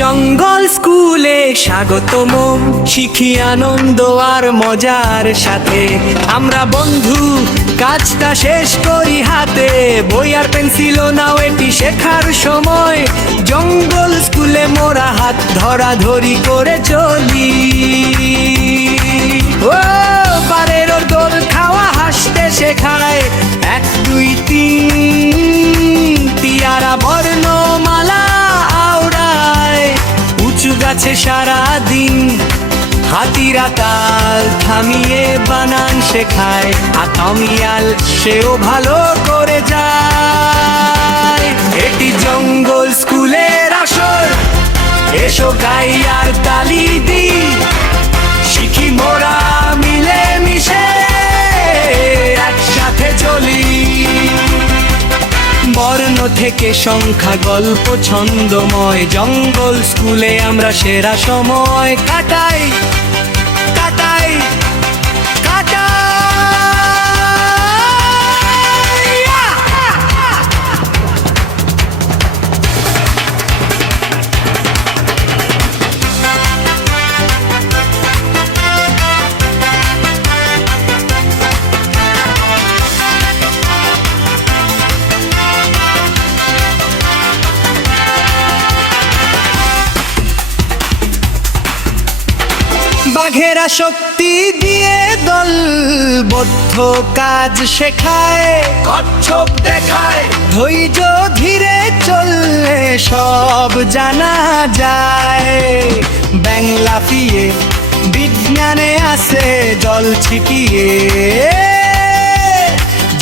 জঙ্গল স্কুলে স্বাগতম, শিখি আনন্দ আর মজার সাথে। আমরা বন্ধু কাজটা শেষ করি হাতে, বই আর পেন্সিল নাও এটি শেখার সময়। জঙ্গল স্কুলে মোরা হাত ধরাধরি করে চলি, ও পারের ওর দোল খাওয়া হাসতে শেখায়। 1 2 3 টিয়ারা বর্ণমালা আওড়ায়, উঁচু গাছে সারাদিন হাতিরা তাল থামিয়ে বানান শেখায়। আতমিয়াল সেও ভালো করে যায়। এটি জঙ্গল স্কুলের আসর, এসো গাই আর তালি দি, শিখি মোরা মিলে মিশে একসাথে চলি। বর্ণ থেকে সংখ্যা গল্প ছন্দময়, জঙ্গল স্কুলে আমরা সেরা সময় কাটাই কাটাই কাটাই। বাঘেরা শক্তি দিয়ে দলবদ্ধ কাজ শেখায়, কচ্ছপ দেখায় ধৈর্য ধীরে চললে সব জানা যায়। ব্যাঙ লাফিয়ে বিজ্ঞানে আসে জল ছিটিয়ে,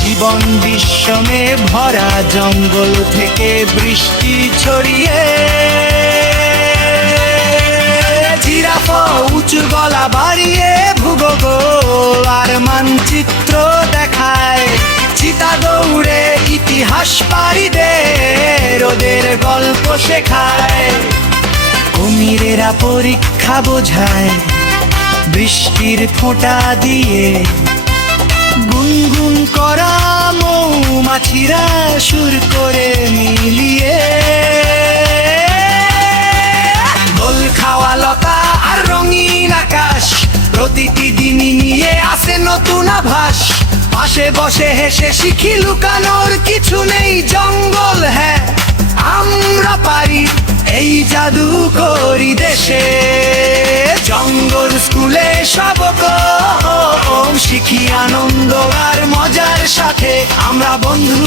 জীবন বিশ্বমে ভরা জঙ্গল থেকে বৃষ্টি ছড়িয়ে। জিরাফ উঁচু গলা বাড়িয়ে ভূগোল আর মানচিত্র দেখায়, চিতা দৌড়ে ইতিহাস পাড়ি দে ওদের গল্প শেখায়। কুমিরেরা পরীক্ষা বোঝায় বৃষ্টির ফোঁটা দিয়ে, গুনগুন করা মৌমাছিরা সুর করে মিলিয়ে। দোল খাওয়া লতা আর রঙিন আকাশ, প্রতিটি দিনই নিয়ে আসে নতুন আভাস। পাশে বসে হেসে শিখি লুকানোর কিছু নেই, জঙ্গল হ্যাঁ আমরা পারি এই জাদু করি দেশে। জঙ্গল স্কুলে সবকম শিখি আনন্দ আর মজার সাথে। আমরা বন্ধু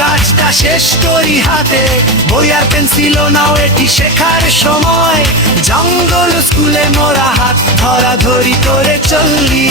কাজটা শেষ করি হাতে, বই আর পেন্সিল নাও এটি শেখার সময়। জঙ্গল স্কুলে মোরা হাত ধরাধরি করে চলি।